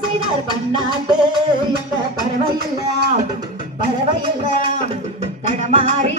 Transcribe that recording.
செய்தார் பன்னாட்டு? என்ற பறவையெல்லாம்? பறவையெல்லாம் தடமாறி